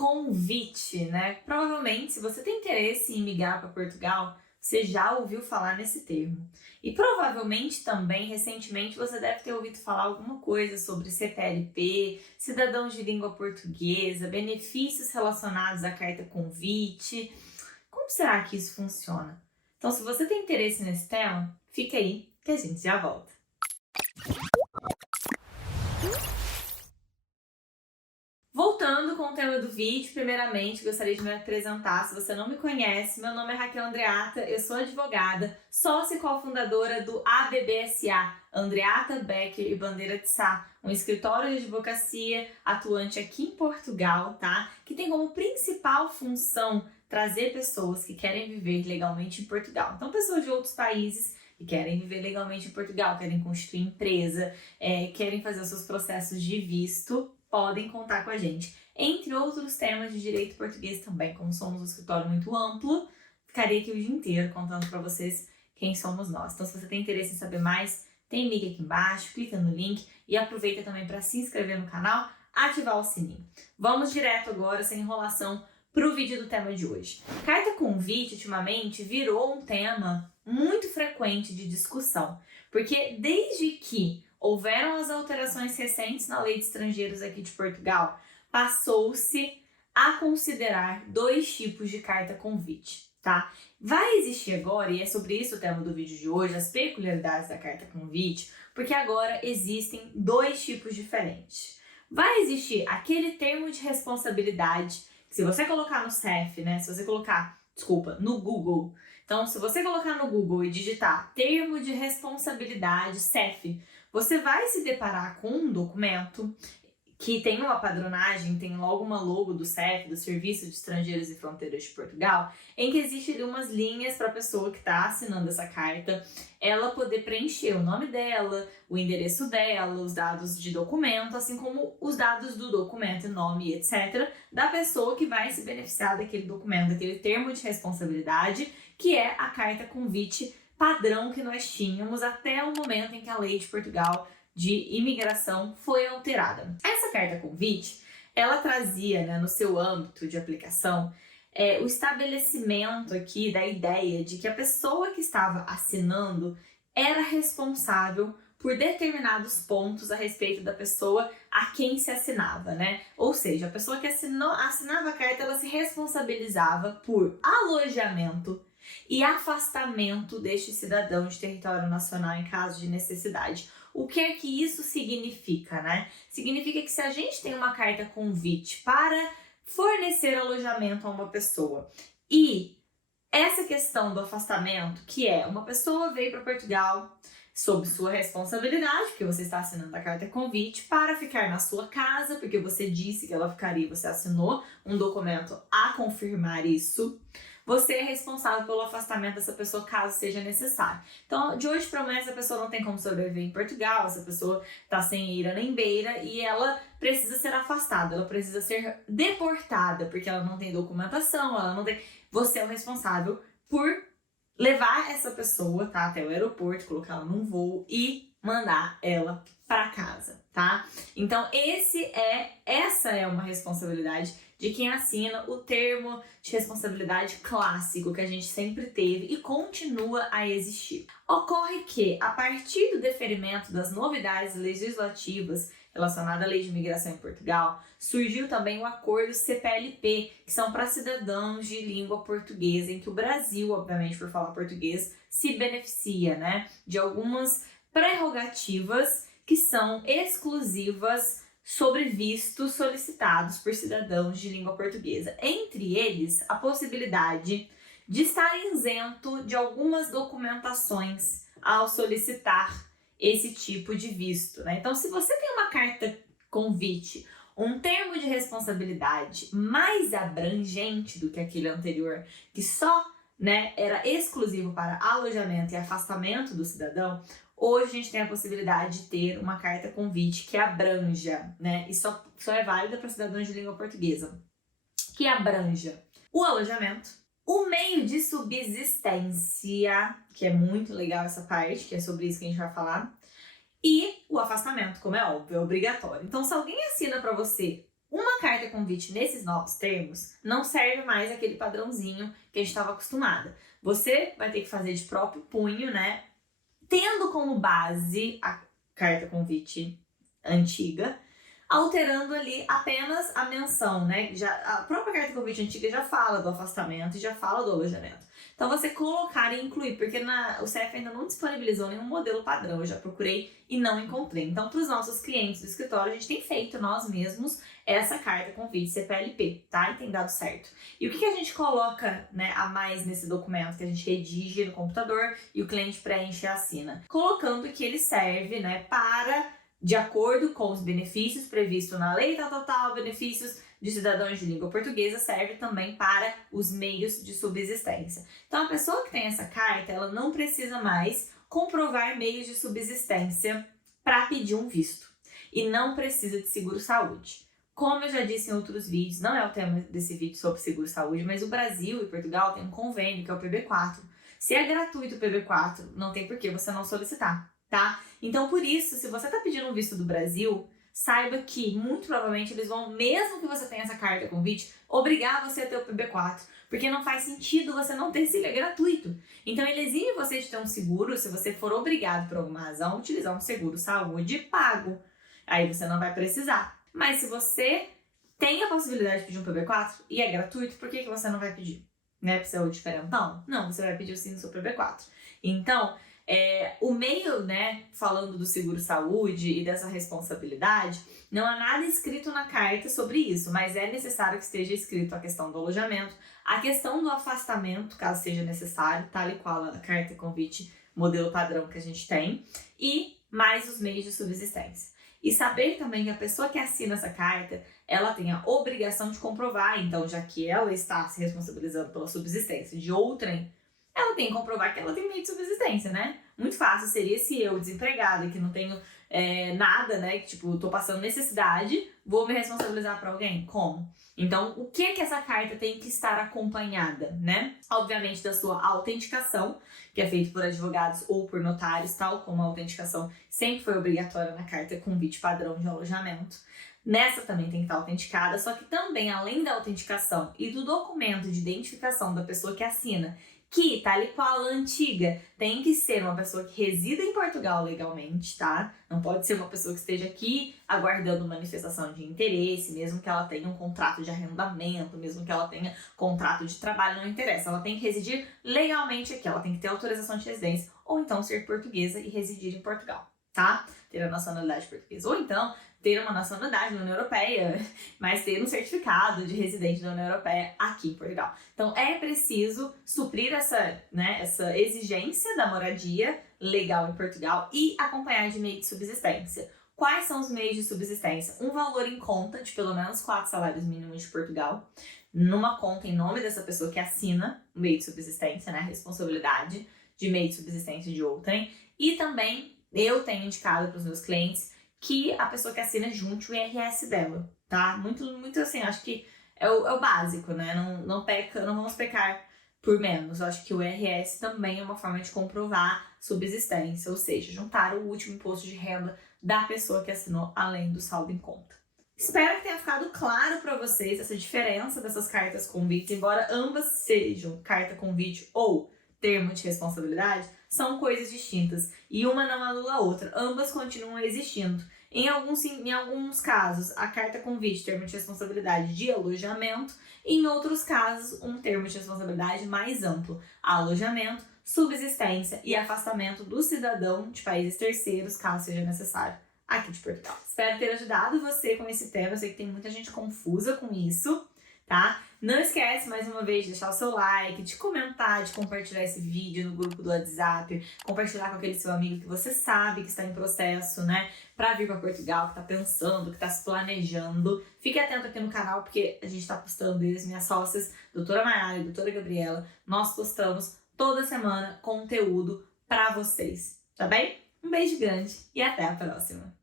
convite, né? Provavelmente, se você tem interesse em migrar para Portugal, você já ouviu falar nesse termo. E provavelmente também, recentemente, você deve ter ouvido falar alguma coisa sobre CPLP, cidadãos de língua portuguesa, benefícios relacionados à carta convite. Como será que isso funciona? Então, se você tem interesse nesse tema, fica aí que a gente já volta. Voltando com o tema do vídeo, primeiramente gostaria de me apresentar. Se você não me conhece, meu nome é Raquel Andreata, eu sou advogada, sócia e cofundadora do ABBSA, Andreata Becker e Bandeira de Sá, um escritório de advocacia atuante aqui em Portugal, tá? Que tem como principal função trazer pessoas que querem viver legalmente em Portugal. Então, pessoas de outros países que querem viver legalmente em Portugal, querem construir empresa, querem fazer os seus processos de visto, podem contar com a gente. Entre outros temas de direito português também, como somos um escritório muito amplo, ficaria aqui o dia inteiro contando para vocês quem somos nós. Então, se você tem interesse em saber mais, tem link aqui embaixo, clica no link e aproveita também para se inscrever no canal, ativar o sininho. Vamos direto agora, sem enrolação, para o vídeo do tema de hoje. Carta convite, ultimamente, virou um tema muito frequente de discussão, porque desde que houveram as alterações recentes na Lei de Estrangeiros aqui de Portugal, passou-se a considerar dois tipos de carta convite, tá? Vai existir agora, e é sobre isso o tema do vídeo de hoje, as peculiaridades da carta convite, porque agora existem dois tipos diferentes. Vai existir aquele termo de responsabilidade, que se você colocar no CEF, né, no Google, então se você colocar no Google e digitar termo de responsabilidade CEF, você vai se deparar com um documento que tem uma padronagem, tem logo uma logo do CEF, do Serviço de Estrangeiros e Fronteiras de Portugal, em que existe ali umas linhas para a pessoa que está assinando essa carta, ela poder preencher o nome dela, o endereço dela, os dados de documento, assim como os dados do documento, nome, etc., da pessoa que vai se beneficiar daquele documento, daquele termo de responsabilidade, que é a carta convite padrão que nós tínhamos até o momento em que a lei de Portugal de imigração foi alterada. Essa carta convite, ela trazia, né, no seu âmbito de aplicação, o estabelecimento aqui da ideia de que a pessoa que estava assinando era responsável por determinados pontos a respeito da pessoa a quem se assinava, né? Ou seja, a pessoa que assinava a carta, ela se responsabilizava por alojamento e afastamento deste cidadão de território nacional em caso de necessidade. O que é que isso significa, né? Significa que se a gente tem uma carta convite para fornecer alojamento a uma pessoa e essa questão do afastamento, que é uma pessoa veio para Portugal sob sua responsabilidade, porque você está assinando a carta convite, para ficar na sua casa, porque você disse que ela ficaria, você assinou um documento a confirmar isso. Você é responsável pelo afastamento dessa pessoa caso seja necessário. Então, de hoje para amanhã, essa pessoa não tem como sobreviver em Portugal, essa pessoa está sem eira nem beira e ela precisa ser afastada, ela precisa ser deportada, porque ela não tem documentação, ela não tem... Você é o responsável por levar essa pessoa, tá, até o aeroporto, colocá-la num voo e mandar ela para casa, tá? Então, essa é uma responsabilidade de quem assina o termo de responsabilidade clássico que a gente sempre teve e continua a existir. Ocorre que, a partir do deferimento das novidades legislativas relacionadas à Lei de Imigração em Portugal, surgiu também o acordo CPLP, que são para cidadãos de língua portuguesa, em que o Brasil, obviamente, por falar português, se beneficia, né, de algumas prerrogativas que são exclusivas sobre vistos solicitados por cidadãos de língua portuguesa. Entre eles, a possibilidade de estar isento de algumas documentações ao solicitar esse tipo de visto, né? Então, se você tem uma carta convite, um termo de responsabilidade mais abrangente do que aquele anterior, que só, né, era exclusivo para alojamento e afastamento do cidadão, hoje a gente tem a possibilidade de ter uma carta convite que abranja, né, e só é válida para cidadãos de língua portuguesa, que abranja o alojamento, o meio de subsistência, que é muito legal essa parte, que é sobre isso que a gente vai falar, e o afastamento, como é óbvio, é obrigatório. Então, se alguém assina para você Uma carta convite nesses novos termos não serve mais aquele padrãozinho que a gente estava acostumada. Você vai ter que fazer de próprio punho, né? Tendo como base a carta convite antiga, alterando ali apenas a menção, né? A própria carta convite antiga já fala do afastamento e já fala do alojamento. Então você colocar e incluir, porque o CEF ainda não disponibilizou nenhum modelo padrão, eu já procurei e não encontrei. Então, para os nossos clientes do escritório, a gente tem feito nós mesmos essa carta convite CPLP, tá? E tem dado certo. E o que a gente coloca, né, a mais nesse documento que a gente redige no computador e o cliente preenche e assina? Colocando que ele serve, né, para, de acordo com os benefícios previstos na lei tal, benefícios de cidadãos de língua portuguesa, serve também para os meios de subsistência. Então, a pessoa que tem essa carta, ela não precisa mais comprovar meios de subsistência para pedir um visto. E não precisa de seguro-saúde. Como eu já disse em outros vídeos, não é o tema desse vídeo sobre seguro-saúde, mas o Brasil e Portugal têm um convênio, que é o PB4. Se é gratuito o PB4, não tem por que você não solicitar, tá? Então, por isso, se você está pedindo um visto do Brasil, saiba que, muito provavelmente, eles vão, mesmo que você tenha essa carta convite, obrigar você a ter o PB4, porque não faz sentido você não ter se ele é gratuito. Então, ele exime você de ter um seguro, se você for obrigado, por alguma razão, a utilizar um seguro-saúde pago. Aí você não vai precisar. Mas se você tem a possibilidade de pedir um PB4 e é gratuito, por que você não vai pedir? Né? Pra ser o diferentão? Não, você vai pedir sim no seu PB4. Então, o meio, né, falando do seguro-saúde e dessa responsabilidade, não há nada escrito na carta sobre isso, mas é necessário que esteja escrito a questão do alojamento, a questão do afastamento, caso seja necessário, tal e qual a carta convite modelo padrão que a gente tem, e mais os meios de subsistência. E saber também que a pessoa que assina essa carta, ela tem a obrigação de comprovar, então, já que ela está se responsabilizando pela subsistência de outrem, ela tem que comprovar que ela tem meio de subsistência, né? Muito fácil seria se eu, desempregada, que não tenho nada, né? Que, tipo, tô passando necessidade, vou me responsabilizar por alguém? Como? Então, o que essa carta tem que estar acompanhada, né? Obviamente, da sua autenticação, que é feito por advogados ou por notários, tal como a autenticação sempre foi obrigatória na carta convite padrão de alojamento. Nessa também tem que estar autenticada, só que também, além da autenticação e do documento de identificação da pessoa que assina, que, tal e qual a antiga, tem que ser uma pessoa que resida em Portugal legalmente, tá? Não pode ser uma pessoa que esteja aqui aguardando manifestação de interesse, mesmo que ela tenha um contrato de arrendamento, mesmo que ela tenha contrato de trabalho, não interessa. Ela tem que residir legalmente aqui, ela tem que ter autorização de residência, ou então ser portuguesa e residir em Portugal, tá? Ter a nacionalidade portuguesa. Ou então ter uma nacionalidade na União Europeia, mas ter um certificado de residente da União Europeia aqui em Portugal. Então, é preciso suprir essa exigência da moradia legal em Portugal e acompanhar de meio de subsistência. Quais são os meios de subsistência? Um valor em conta de pelo menos 4 salários mínimos de Portugal, numa conta em nome dessa pessoa que assina o meio de subsistência, né? Responsabilidade de meio de subsistência de outrem. E também eu tenho indicado para os meus clientes que a pessoa que assina junte o IRS dela, tá? Muito assim, acho que é o básico, né? Não vamos pecar por menos. Eu acho que o IRS também é uma forma de comprovar subsistência, ou seja, juntar o último imposto de renda da pessoa que assinou, além do saldo em conta. Espero que tenha ficado claro para vocês essa diferença dessas cartas convite, embora ambas sejam carta convite ou termo de responsabilidade, são coisas distintas e uma não anula a outra, ambas continuam existindo. Em alguns casos, a carta convite, termo de responsabilidade de alojamento, e em outros casos, um termo de responsabilidade mais amplo, alojamento, subsistência e afastamento do cidadão de países terceiros, caso seja necessário, aqui de Portugal. Espero ter ajudado você com esse tema, eu sei que tem muita gente confusa com isso, tá? Não esquece, mais uma vez, de deixar o seu like, de comentar, de compartilhar esse vídeo no grupo do WhatsApp, compartilhar com aquele seu amigo que você sabe que está em processo, né, para vir para Portugal, que está pensando, que está se planejando. Fique atento aqui no canal, porque a gente está postando, eu e as minhas sócias, doutora Mayara e doutora Gabriela, nós postamos toda semana conteúdo para vocês, tá bem? Um beijo grande e até a próxima!